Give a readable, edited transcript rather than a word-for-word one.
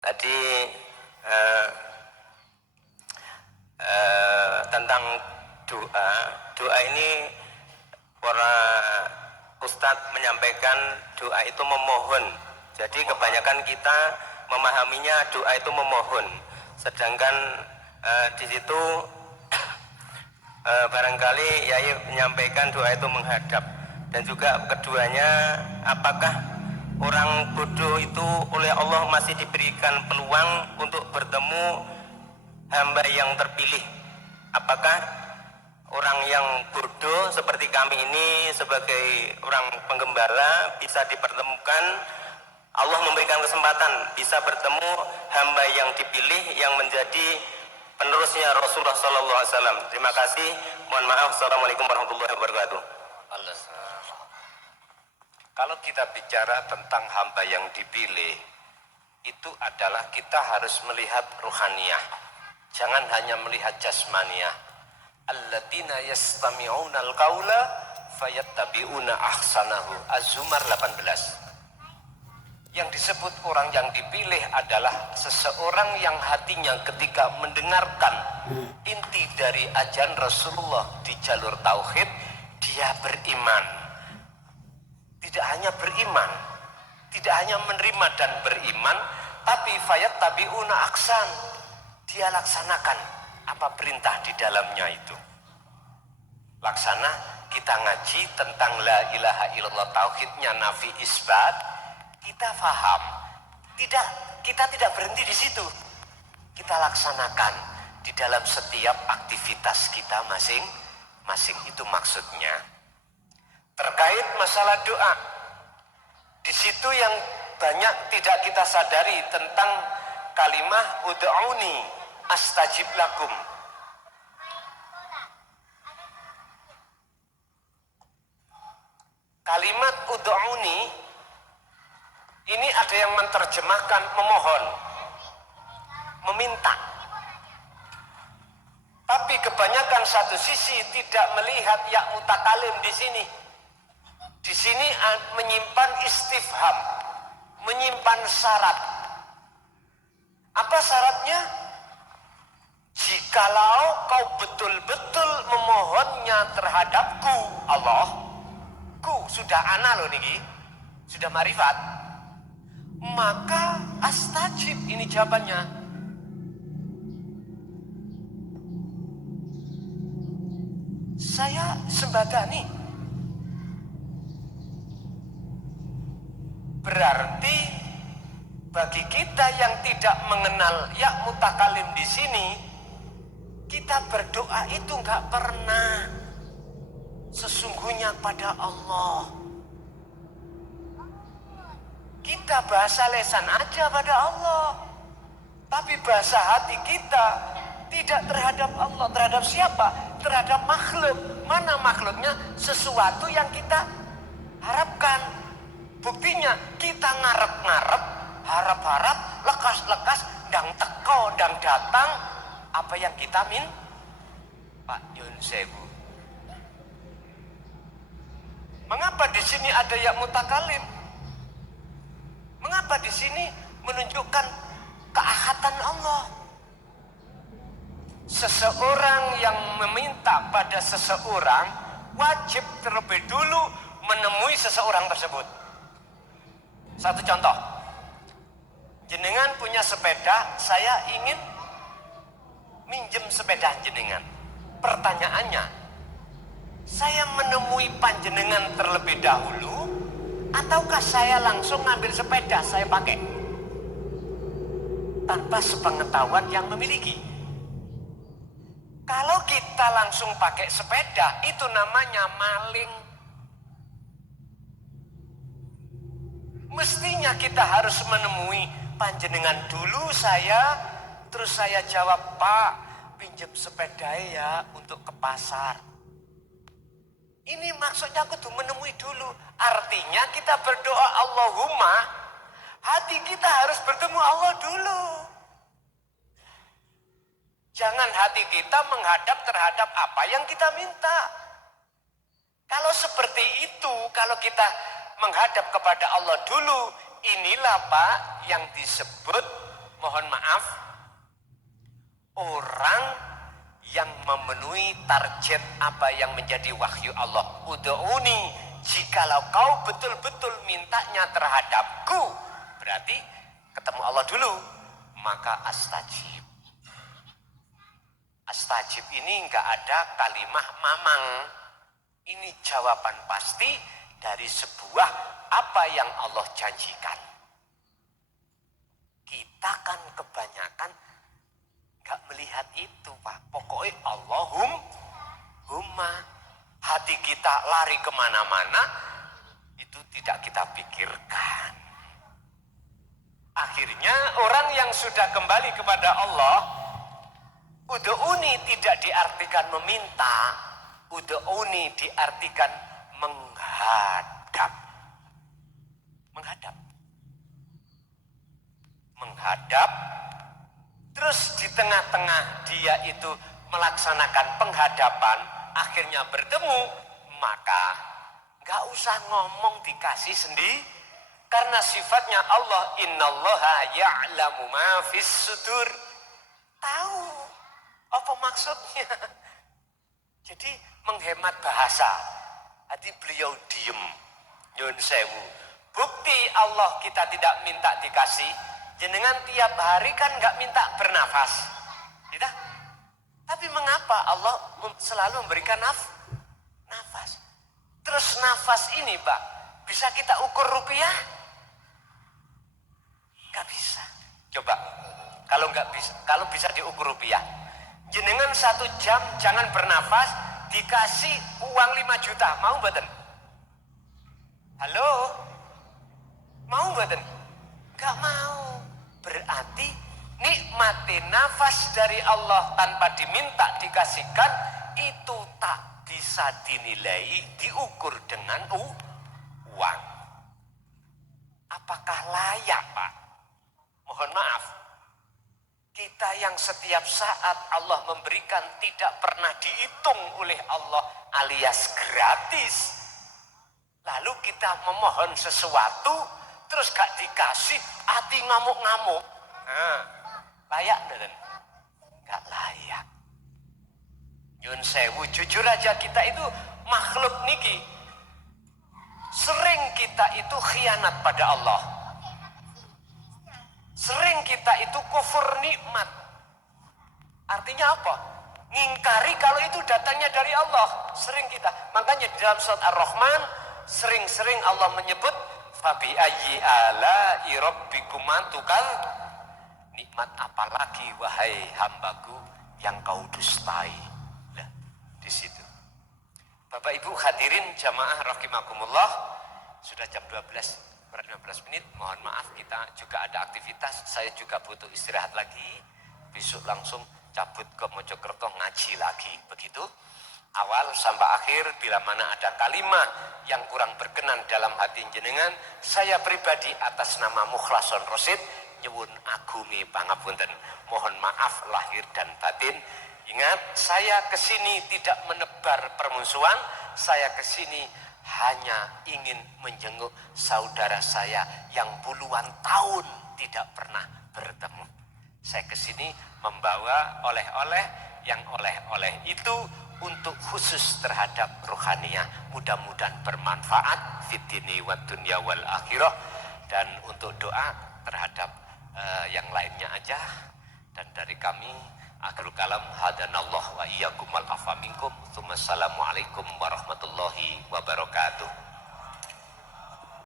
Tadi eh, tentang doa. Doa ini para ustadz menyampaikan doa itu memohon. Jadi kebanyakan kita memahaminya doa itu memohon. Sedangkan di situ barangkali Yai menyampaikan doa itu menghadap. Dan juga keduanya, apakah orang bodoh itu oleh Allah masih diberikan peluang untuk bertemu hamba yang terpilih? Apakah orang yang bodoh seperti kami ini sebagai orang penggembala bisa dipertemukan? Allah memberikan kesempatan bisa bertemu hamba yang dipilih yang menjadi penerusnya Rasulullah SAW. Terima kasih. Mohon maaf. Assalamualaikum warahmatullahi wabarakatuh. Kalau kita bicara tentang hamba yang dipilih, itu adalah kita harus melihat ruhaniyah. Jangan hanya melihat jasmaniyah. Alladzina yastami'una al-qaula fayattabi'una ahsanahu. Az-Zumar 18. Yang disebut orang yang dipilih adalah seseorang yang hatinya ketika mendengarkan inti dari ajaran Rasulullah di jalur tauhid, dia beriman. Tidak hanya beriman, tidak hanya menerima dan beriman, tapi fayattabi'una ahsan. Dia laksanakan apa perintah di dalamnya itu. Laksana, kita ngaji tentang la ilaha illallah, tauhidnya nafi isbat, kita faham. Kita tidak berhenti di situ. Kita laksanakan di dalam setiap aktivitas kita masing-masing, itu maksudnya. Terkait masalah doa, di situ yang banyak tidak kita sadari tentang kalimah ud'uni astajib lakum. Kalimat ud'uni ini ada yang menerjemahkan memohon, meminta. Tapi kebanyakan satu sisi tidak melihat ya mutakalim di sini. Di sini menyimpan istifham, menyimpan syarat. Apa syaratnya? Jikalau kau betul-betul memohonnya terhadapku, Allah, ku sudah ana loh niki, sudah marifat, maka astajib, ini jawabannya. Saya sembadani. Berarti bagi kita yang tidak mengenal ya mutakalim di sini, kita berdoa itu nggak pernah sesungguhnya pada Allah. Kita bahasa lesan aja pada Allah, tapi bahasa hati kita tidak terhadap Allah. Terhadap siapa? Terhadap makhluk. Mana makhluknya? Sesuatu yang kita harapkan. Buktinya kita ngarep-ngarep, harap-harap, lekas-lekas, dang teko, dang datang apa yang kita Pak Yun Sewu. Mengapa di sini ada ya mutakalim? Mengapa di sini menunjukkan keahatan Allah? Seseorang yang meminta pada seseorang wajib terlebih dulu menemui seseorang tersebut. Satu contoh, jenengan punya sepeda, saya ingin minjem sepeda jenengan. Pertanyaannya, saya menemui panjenengan terlebih dahulu, ataukah saya langsung ngambil sepeda saya pakai tanpa sepengetahuan yang memiliki? Kalau kita langsung pakai sepeda, itu namanya maling. Mestinya kita harus menemui panjenengan dulu saya, terus saya jawab, Pak, pinjam sepeda ya untuk ke pasar. Ini maksudnya aku tuh menemui dulu. Artinya kita berdoa Allahumma, hati kita harus bertemu Allah dulu. Jangan hati kita menghadap terhadap apa yang kita minta. Kalau seperti itu, kalau kita menghadap kepada Allah dulu, inilah Pak yang disebut mentarget apa yang menjadi wahyu Allah. Ud'uni, jikalau kau betul-betul mintanya terhadapku, berarti ketemu Allah dulu, maka astajib. Astajib ini enggak ada kalimah mamang. Ini jawaban pasti dari sebuah apa yang Allah janjikan. Kita kan kebanyakan enggak melihat itu, Pak. Pokoknya Allahumma, hati kita lari kemana-mana, itu tidak kita pikirkan. Akhirnya orang yang sudah kembali kepada Allah, ud'uni tidak diartikan meminta, ud'uni diartikan menghadap. Menghadap, terus di tengah-tengah dia itu melaksanakan penghadapan, akhirnya bertemu, maka gak usah ngomong dikasih sendiri, karena sifatnya Allah, innallaha ya'lamu ma fis sudur, tahu apa maksudnya. Jadi menghemat bahasa, hati beliau diem, nyun sewu. Bukti Allah kita tidak minta dikasih, jenengan tiap hari kan gak minta bernafas, tidak? Tapi mengapa Allah selalu memberikan nafas? Terus nafas ini, Pak, bisa kita ukur rupiah? Gak bisa. Coba, kalau bisa diukur rupiah, jenengan 1 jam jangan bernafas, dikasih uang 5 juta, mau mboten? Halo? Mau mboten? Gak mau. Berarti nikmati nafas dari Allah tanpa diminta dikasihkan, itu tak bisa dinilai, diukur dengan uang. Apakah layak, Pak? Mohon maaf, kita yang setiap saat Allah memberikan tidak pernah dihitung oleh Allah alias gratis, lalu kita memohon sesuatu terus gak dikasih, hati ngamuk-ngamuk. Nah, layak dan gak layak. Nyun sewu, jujur aja kita itu makhluk niki, sering kita itu khianat pada Allah, sering kita itu kufur nikmat. Artinya apa? Ngingkari kalau itu datangnya dari Allah, sering kita. Makanya di dalam surat Ar-Rahman sering-sering Allah menyebut fabi ayyi ala'i rabbikuma tukal, nikmat apalagi wahai hambaku yang kau dustai. Nah, di situ. Bapak Ibu hadirin jamaah rahimakumullah, sudah jam 12 kurang 15 menit. Mohon maaf, kita juga ada aktivitas, saya juga butuh istirahat lagi. Besok langsung cabut ke Mojokerto ngaji lagi, begitu. Awal sampai akhir, bila mana ada kalimat yang kurang berkenan dalam hati jenengan, saya pribadi atas nama Mukhlason Rosid nyuwun agungi pangapunten, mohon maaf lahir dan batin. Ingat, saya kesini tidak menebar permusuhan, saya kesini hanya ingin menjenguk saudara saya yang puluhan tahun tidak pernah bertemu. Saya kesini membawa oleh-oleh, yang oleh-oleh itu untuk khusus terhadap rohaniah, mudah-mudahan bermanfaat fitini wa dunya wal akhirah, dan untuk doa terhadap yang lainnya aja. Dan dari kami akhirul kalam, hadanallah wa iyyakum wal afa minkum. Assalamualaikum warahmatullahi